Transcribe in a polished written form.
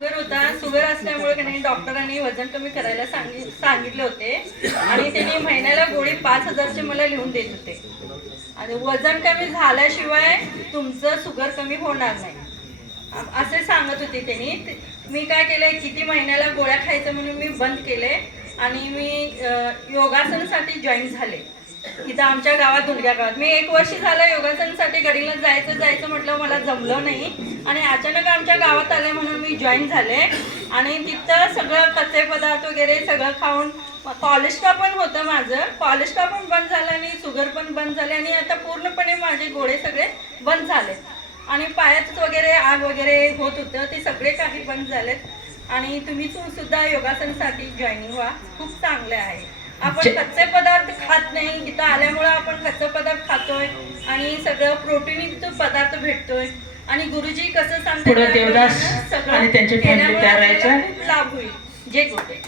Sugar होता. Sugar असल्यामुळे की नाही डॉक्टरांनी वजन कमी करायला सांगितले होते आणि त्यांनी महिन्याला गोळी 5,000ची मला लिहून देत होते. आणि वजन कमी झाल्याशिवाय तुमचं शुगर कमी होणार नाही असे सांगत होते त्यांनी. मी काय केलंय, किती महिन्याला गोळ्या खायचं म्हणून मी बंद केले आणि मी योगासनासाठी जॉईन झाले इथं आमच्या गावात, दुर्ग्या गावात. मी 1 वर्ष झालं योगासनासाठी गडीला जायचं म्हटलं, मला जमलं नाही आणि अचानक आमच्या गावात आले म्हणून मी जॉईन झाले आणि तिथं सगळं कच्चे पदार्थ वगैरे सगळं खाऊन कोलेस्ट्रॉल पण होतं माझं. कोलेस्ट्रॉल पण बंद झालं आणि शुगर पण बंद झाले आणि आता पूर्णपणे माझे गोळे सगळे बंद झाले आणि पायात वगैरे आग वगैरे होत होतं ते सगळे काही बंद झालेत. आणि तुम्ही सुद्धा योगासनासाठी जॉईनिंग व्हा, खूप चांगले आहे. आपण कच्चे पदार्थ खात नाही, इथं आल्यामुळे आपण कच्चे पदार्थ खातोय आणि सगळं प्रोटीनयुक्त पदार्थ भेटतोय आणि गुरुजी कसं सांगतात पुढे देवदास आणि त्यांची फॅमिली तयार राहायचं, खूप लाभ होईल. जे गोटे